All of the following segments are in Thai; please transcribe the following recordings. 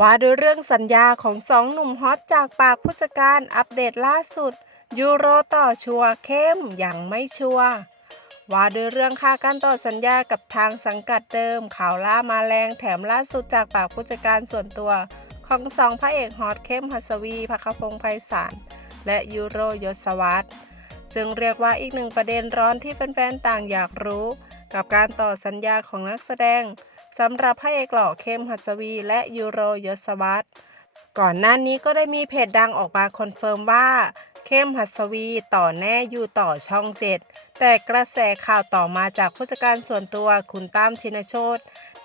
ว่าด้วยเรื่องสัญญาของสองหนุ่มฮอตจากปากผู้จัดการอัปเดตล่าสุด ยูโรต่อชัวร์เข้มยังไม่ชัวร์ว่าด้วยเรื่องค่าการต่อสัญญากับทางสังกัดเดิม ข่าวล่ามาแรงแถมล่าสุดจากปากผู้จัดการส่วนตัว ของสองพระเอกฮอตเข้มหัสวีภักพงศ์ไพศาลและยูโรยศวัตรซึ่งเรียกว่าอีกหนึ่งประเด็นร้อนที่แฟนๆต่างอยากรู้ กับการต่อสัญญาของนักแสดง สำหรับพระเอกหล่อเข้มหัสวี และยูโรยศวัตรก่อนหน้านี้ก็ได้มีเพจดังออกมาคอนเฟิร์มว่า เข้มหัสวีต่อแน่อยู่ต่อช่องเจ็ดแต่กระแสข่าวต่อมาจากผู้จัดการส่วนตัวคุณตั้มชินโชต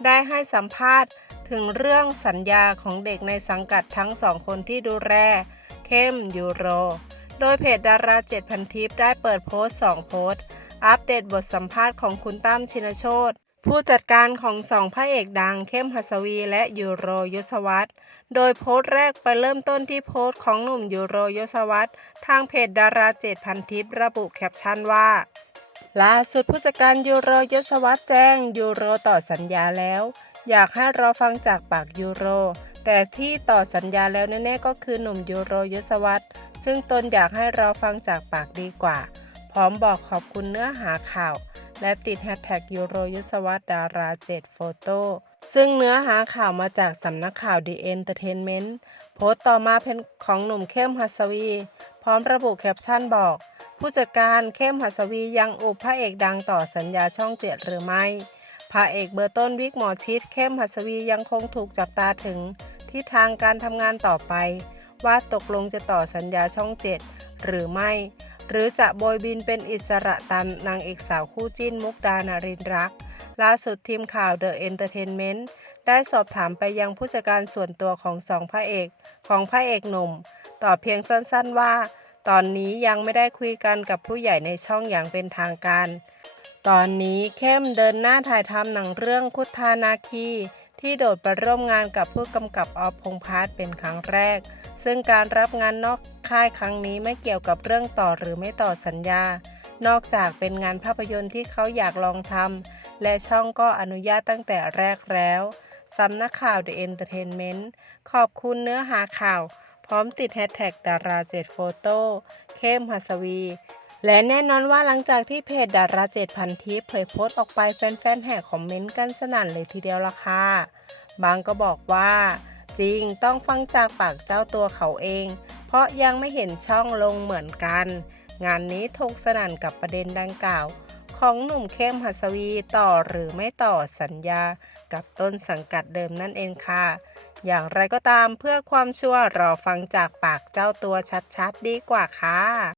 ได้ให้สัมภาษณ์ถึงเรื่องสัญญาของเด็กในสังกัดทั้งสองคนที่ดูแลเข้มยูโร โดยเพจดาราเจ็ดพันทิปได้เปิดโพสต์สองโพสต์ อัปเดตบทสัมภาษณ์ของคุณตั้มชินโชต ผู้จัดการของสองพระเอกดังเข้มหัสวีและยูโรยศวัตรโดยโพสต์แรกไปเริ่มต้นที่โพสต์ของหนุ่มยูโรยศวัตรทางเพจดาราเจ็ดพันทิประบุแคปชั่นว่า ล่าสุดผู้จัดการยูโรยศวัตรแจ้งยูโรต่อสัญญาแล้ว อยากให้รอฟังจากปากยูโร แต่ที่ต่อสัญญาแล้วแน่ๆก็คือหนุ่มยูโรยศวัตรซึ่งตนอยากให้เราฟังจากปากดีกว่า พร้อมบอกขอบคุณเนื้อหาข่าว และติดแฮชแท็กยูโรยุสวัตดาราเจ็ดโฟโต้ซึ่งเนื้อหาข่าวมาจากสำนักข่าวดีเอนเตอร์เทนเมนต์โพสต์ต่อมาเป็นของหนุ่มเข้มหัสวี พร้อมระบุแคปชั่นบอก ผู้จัดการเข้มหัสวียังอุบพระเอกดังต่อสัญญาช่องเจ็ดหรือไม่พระเอกเบอร์ต้นวิกหมอชิดเข้มหัสวียังคงถูกจับตาถึงทิศทางการทำงานต่อไป ว่าตกลงจะต่อสัญญาช่องเจ็ดหรือไม่ หรือจะโบยบินเป็นอิสระตามนางเอกสาวคู่จิ้นมุกดานารินรัก ล่าสุดทีมข่าว The Entertainment ได้สอบถามไปยังผู้จัดการส่วนตัวของสองพระเอกของพระเอกหนุ่ม ตอบเพียงสั้นๆว่า ตอนนี้ยังไม่ได้คุยกันกับผู้ใหญ่ในช่องอย่างเป็นทางการ ตอนนี้เข้มเดินหน้าถ่ายทำหนังเรื่องคุทานาคี ที่โดดไปร่วมงานกับผู้กำกับออฟพงพัฒน์เป็นครั้งแรก ซึ่งการรับงานนอกค่ายครั้งนี้ไม่เกี่ยวกับเรื่องต่อหรือไม่ต่อสัญญา นอกจากเป็นงานภาพยนตร์ที่เขาอยากลองทำและช่องก็อนุญาตตั้งแต่แรกแล้วสำนักข่าว The Entertainment ขอบคุณเนื้อหาข่าว พร้อมติดแฮชแท็กดาราเจ็ดโฟโต้เข้มหัสวี และแน่นอนว่าหลังจากที่เพจดาราเจ็ดพันทิปเผยโพสต์ออกไปแฟนๆแห่คอมเมนต์กันสนั่นเลยทีเดียวล่ะค่ะบางก็บอกว่า จริงต้องฟังจากปากเจ้าตัวเขาเอง เพราะยังไม่เห็นช่องลงเหมือนกัน งานนี้ทกสนั่นกับประเด็นดังกล่าว ของหนุ่มเข้มหัสวีต่อหรือไม่ต่อสัญญา กับต้นสังกัดเดิมนั่นเองค่ะ อย่างไรก็ตามเพื่อความชัวร์รอฟังจากปากเจ้าตัวชัดๆ ดีกว่าค่ะ